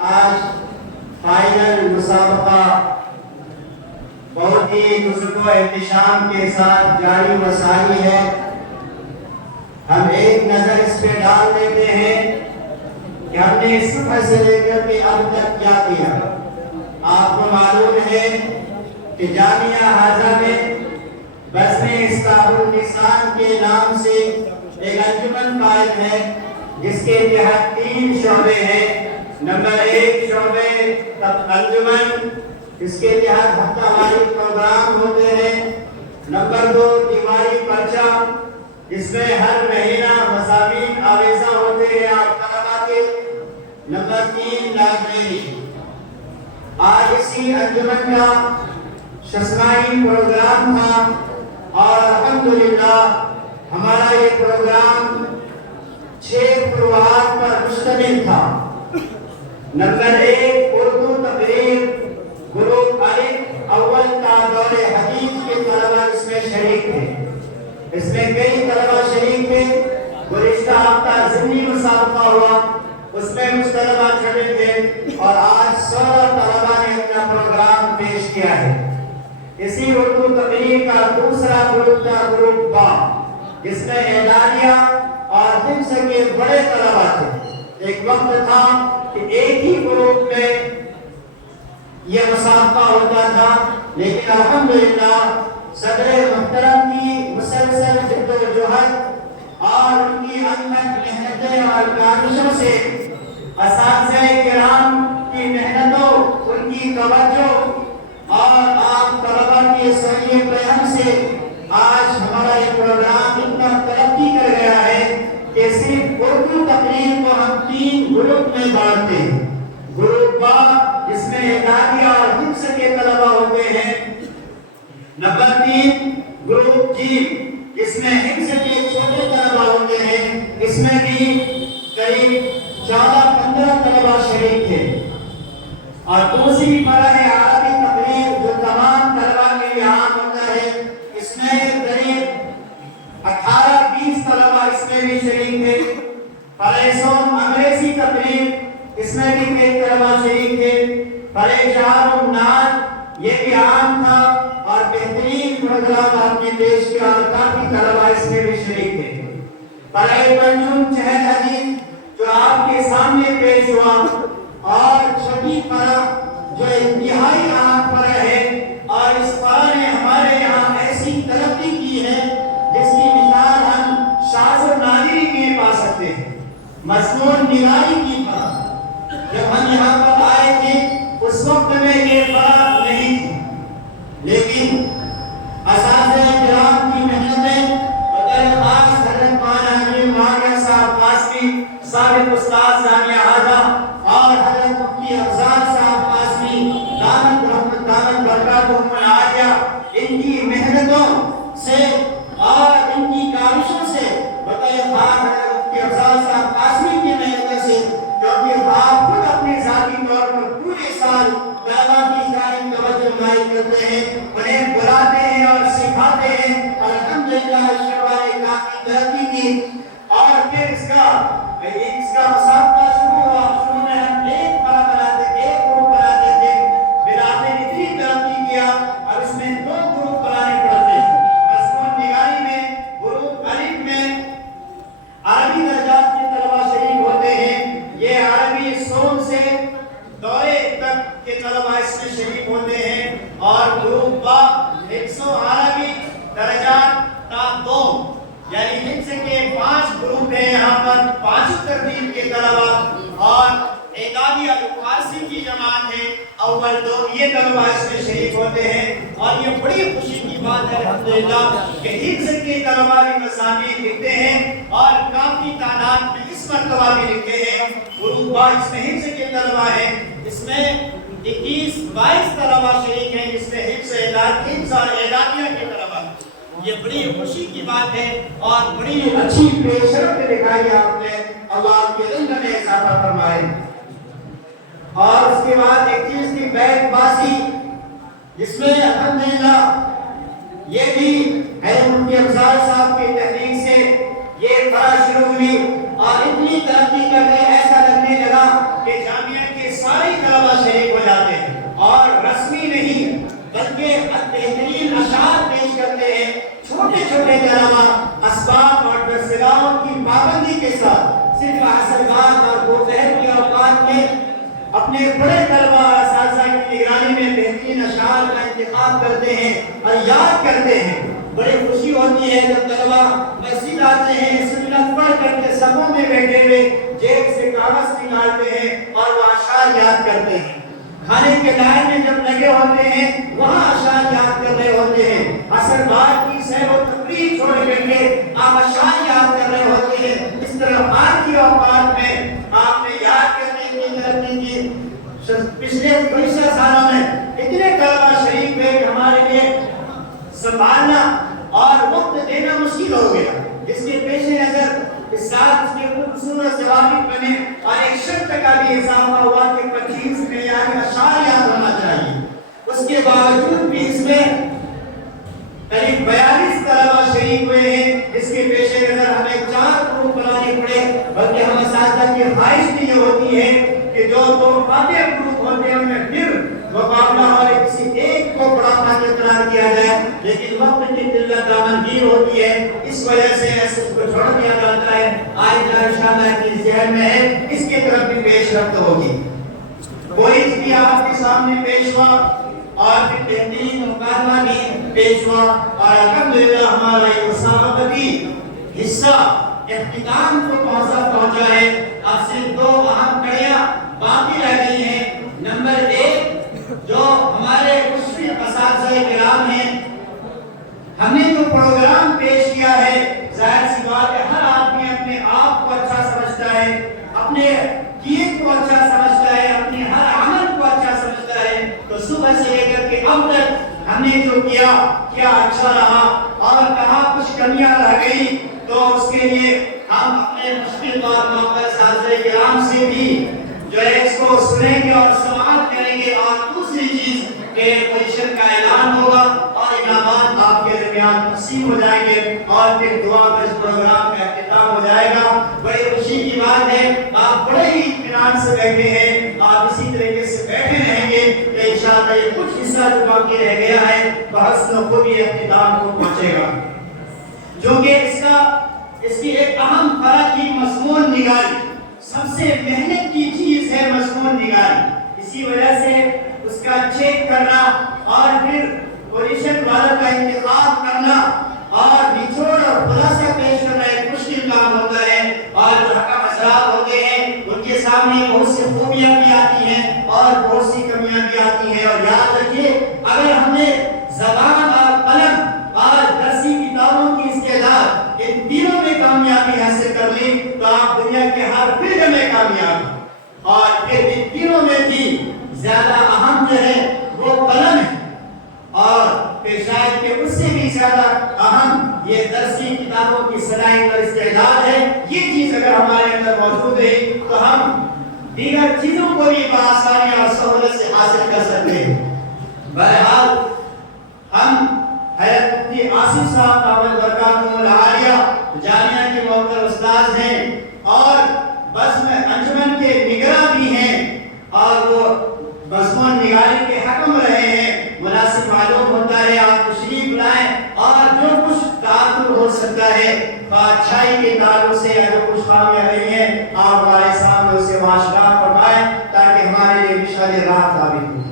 آج فائنل مسابقہ بہت ہی لطف و احتشام کے ساتھ جاری و ساری ہے۔ ہم ایک نظر اس پہ ڈال دیتے ہیں کہ ہم نے صبح سے لے کر کے اب تک کیا کیا۔ آپ کو معلوم ہے کہ جامعہ حاضرہ میں بزم اصلاح اللسان کے نام سے ایک انجمن قائم ہے جس کے تحت 3 شعبے ہیں۔ نمبر 1 شعبے انجمن، اس کے تحت ہفتہ واری پروگرام ہوتے ہیں۔ نمبر 2 دیواری پرچہ، جس میں ہر مہینہ مضامین آویزہ ہوتے ہیں آپ طلباء کے۔ Number 3 library. آج اسی انجمن کا 60واں پروگرام تھا اور الحمدللہ ہمارا یہ پروگرام 6 فروعات پر مشتمل تھا۔ نمبر 1 اردو تقریر، گروپ الف اول کا دور حدیث کے طلباء اس میں شریک تھے۔ اس میں کئی طلباء شریک تھے۔ گزشتہ ہفتہ ضمنی مسابقہ ہوا، اس میں کچھ طلباء چھٹے تھے اور آج 16 طلباء نے اپنا پروگرام پیش کیا ہے۔ اسی اردو تقریر کا دوسرا گروپ تھا گروپ با، جس میں اعدادیہ اور حفظ کے بڑے طلباء تھے۔ ایک وقت تھا کہ ایک ہی گروپ میں یہ مسابقہ ہوتا تھا، لیکن الحمدللہ صدر محترم کی مسلسل جد و جہد اور ان کی انتھک محنتیں اور کاوشوں سے، اساتذہ کرام کی محنتوں، ان کی توجہ اور آپ طلباء کے صحیح رحم سے آج ہمارا یہ پروگرام اتنا ترقی کر گیا ہے کہ صرف اردو تقریر کو ہم 3 گروپ میں بانٹتے ہیں۔ گروپ با، جس میں اعدادیہ اور حفظ کے طلباء ہوتے ہیں۔ نمبر 3 گروپ جی، جس میں حفظ کے چھوٹے طلباء ہوتے ہیں۔ اس میں بھی قریب 14-15 طلباء شریک تھے۔ اور دوسری فرح عربی تقریر جو تمام طلباء کے لیے عام ہوتا ہے، اس میں قریب 18-20 طلباء اس میں بھی شریک تھے۔ فرح انگریزی تقریر، اس میں بھی کئی طلباء شریک تھے۔ فرح شعر و نعت، یہ بھی عام تھا اور بہترین پروگرام آپ نے پیش کیا اور کافی طلباء اس میں بھی شریک تھے۔ فرح پنجم چہل حدیث جو آپ کے سامنے پیش ہوا، اور چھٹی فرح جو انتہائی اہم فرح ہے، اور اس فرح نے ہمارے یہاں ایسی ترقی کی ہے جس کی مثال ہم شاذ و نادری میں پا سکتے ہیں۔ مضمون نگاری کی فرح، جب ہم یہاں پر آئے تھے اس وقت میں یہ فرح نہیں تھی، لیکن اساتذہ کرام کی محنتیں، بغیر خاص حضرت مولانا امیر معاویہ صاحب قاسمی سابق استاد جامعہ حاضرہ اور حضرت مفتی افضال صاحب قاسمی دامت رحمت دامت برکاتہم العالیہ، ان کی محنتوں سے اور ان کی کاوشوں سے، بغیر خاص حضرت مفتی افضال صاحب قاسمی کی محنت سے، کیونکہ آپ خود اپنے ذاتی طور پر پورے سال طلباء کی جانب توجہ مائل کرتے ہیں، انہیں بلاتے ہیں اور سکھاتے ہیں۔ الحمدللہ شعبہ نے کافی ترقی کی اور پھر اس کا مسابقہ شروع ہوا۔ شروع میں ہم ایک گروپ بناتے تھے، پھر آپ نے اتنی ترقی کیا اب اس میں 2 گروپ بنانے پڑتے ہیں۔ مضمون نگاری میں گروپ الف میں عربی درجات کے طلباء شریک ہوتے ہیں۔ یہ عربی سون سے دورے تک کے طلباء اس میں شریک ہوتے ہیں۔ اور گروپ با حفظ و عربی درجات تا 2، یعنی حفظ کے 5 گروپ ہیں یہاں پر، 5 ترتیب کے طلباء، اور اعدادیہ جو فارسی کی جماعت ہے اول 2، یہ طلباء اس میں شریک ہوتے ہیں۔ اور یہ بڑی خوشی کی بات ہے الحمدللہ کہ حفظ کے طلباء بھی مضامین لکھتے ہیں اور کافی تعداد میں اس مرتبہ بھی لکھتے ہیں۔ گروپ با، اس میں حفظ کے طلباء ہیں، اس میں 21-22 طلباء شریک ہیں، جس میں حفظ اور اعدادیہ کے طلباء ہیں۔ یہ بڑی خوشی کی بات ہے اور بڑی اچھی پیش رفت دکھائی آپ نے، اللہ آپ کے علم میں اضافہ فرمائے۔ اور اس کے بعد ایک چیز کی بیت باسی، جس میں الحمدللہ یہ بھی حضرت مفتی افضال صاحب کی تحریک سے یہ فرح شروع ہوئی اور اتنی ترقی کر کے ایسا لگنے لگا کہ جامعہ کے ساتھ چھوٹے طلبا اسباب اور وسائلوں کی پابندی کے ساتھ صرف عصر بعد اور دوپہر کے اوقات میں اپنے بڑے طلبا اور اساتذہ کی نگرانی میں بہترین اشعار کا انتخاب کرتے ہیں اور یاد کرتے ہیں۔ بڑی خوشی ہوتی ہے جب طلبا مسجد آتے ہیں، سنت پڑھ کر کے صفوں میں بیٹھے ہوئے جیب سے کاغذ نکالتے ہیں اور وہ اشعار یاد کرتے ہیں۔ کھانے کے لائن میں جب لگے ہوتے ہیں وہاں اشعار یاد کر رہے ہوتے ہیں۔ عصر بعد کی سیر و تفریح چھوڑ کر کے آپ اشعار یاد کر رہے ہوتے ہیں۔ اس طرح بعد کی اوقات میں آپ نے یاد کرنے کی ترقی کی۔ پچھلے 20 سالوں میں اتنے طلبا شریک ہوئے کہ ہمارے لیے سنبھالنا اور وقت دینا مشکل ہو گیا، جس کے پیش نظر اس سال اس کے خوبصورت ضوابط بنے اور ایک شرط کا بھی اضافہ ہوا کہ 25 معیاری اشعار یاد ہونا چاہیے۔ اس کے باوجود بھی اس میں قریب 42 طلبا شریک ہوئے ہیں، جس کے پیش نظر ہمیں 4 گروپ بنانے پڑے، بلکہ ہم اساتذہ کی خواہش بھی یہ ہوتی ہے کہ جو 2 فاتح گروپ ہوتے ہیں ان میں پھر مقابلہ والے کسی ایک کو بڑا فاتح قرار کیا جائے، لیکن وقت کی قلت دامنگیر ہوتی ہے، اس وجہ سے ایسے اس کو چھوڑ دیا جاتا ہے۔ آج انشاءاللہ کی ذہن میں ہے اس کی طرف بھی پیش رفت ہوگی۔ کوئی بھی آپ کے سامنے پیش ہوا اور پھر بہترین مقابلہ بھی پیش ہوا اور الحمدللہ ہمارا یہ مسابقتی حصہ اختتام کو پہنچا ہے۔ اب صرف 2 اہم کڑیاں باقی رہ گئی ہیں۔ نمبر 1 جو ہمارے مشرف اساتذہ کرام ہیں، ہم نے جو پروگرام پیش کیا ہے، ظاہر سی بات ہے ہر آدمی اپنے آپ کو اچھا سمجھتا ہے، اپنے کیے کو اچھا سمجھتا ہے، اپنے ہر عمل کو اچھا سمجھتا ہے۔ تو صبح سے لے کر کے اب تک ہم نے جو کیا اچھا رہا اور کہاں کچھ کمیاں رہ گئی، تو اس کے لیے ہم اپنے مشکل اور موقع اساتذہ کرام سے بھی جو ہے اس کو سنیں گے اور سماعت کریں گے، اور دوسری چیز کہ پوزیشن کا اعلان ہوگا اور انعامات آپ کے درمیان تقسیم ہو جائیں گے اور پھر دعا کا اس پروگرام کا اختتام ہو جائے گا۔ بڑی خوشی کی بات ہے، آپ بڑے ہی اطمینان سے بیٹھے ہیں، آپ اسی طریقے سے بیٹھے رہیں گے کہ انشاءاللہ یہ کچھ حصہ جو باقی رہ گیا ہے بحسن و خوبی اختتام کو پہنچے گا، جو کہ اس کی ایک اہم فرق کی مضمون نگاری، سب سے محنت کی چیز ہے مضمون نگاری۔ اسی وجہ سے اس کا چیک کرنا اور پھر پوزیشن والوں کا انتخاب کرنا اور نچوڑ اور خلاصہ پیش کرنا ایک مشکل کام ہوتا ہے، اور جو حکم حضرات ہوتے ہیں ان کے سامنے بہت سی خوبیاں بھی آتی ہیں اور بہت سی کمیاں بھی آتی ہیں۔ اور یاد رکھیے، اگر ہم نے زبان اور قلم اور درسی کتابوں کی استعداد ان تینوں میں کامیابی حاصل کر لی تو آپ دنیا کے ہر فیلڈ میں کامیاب ہیں۔ اور پھر ان تینوں میں بھی زیادہ اہم جو ہے وہ قلم ہے، اور پھر شاید کہ اس سے بھی زیادہ اہم یہ درسی کتابوں کی صلاحیت اور استعداد ہے۔ یہ چیز اگر ہمارے اندر موجود ہے تو ہم دیگر چیزوں کو بھی بآسانی اور سہولت سے حاصل کر سکتے ہیں۔ بہرحال ہم حضرت مفتی آصف صاحب دامت برکاتہم العالیہ جامعہ کے محترم استاذ ہیں اور بزم انجمن کے نگراں بھی ہیں، اور وہ مضمون نگاری کے حکم رہے ہیں۔ مناسب معلوم ہوتا ہے آپ تشریف لائیں اور جو کچھ تعاقب ہو سکتا ہے اچھائی کے تعلق سے یا جو کچھ خامیاں رہی ہیں آپ ہمارے سامنے اسے معاشرہ فرمائیں تاکہ ہمارے لیے مشعل راہ ثابت ہو۔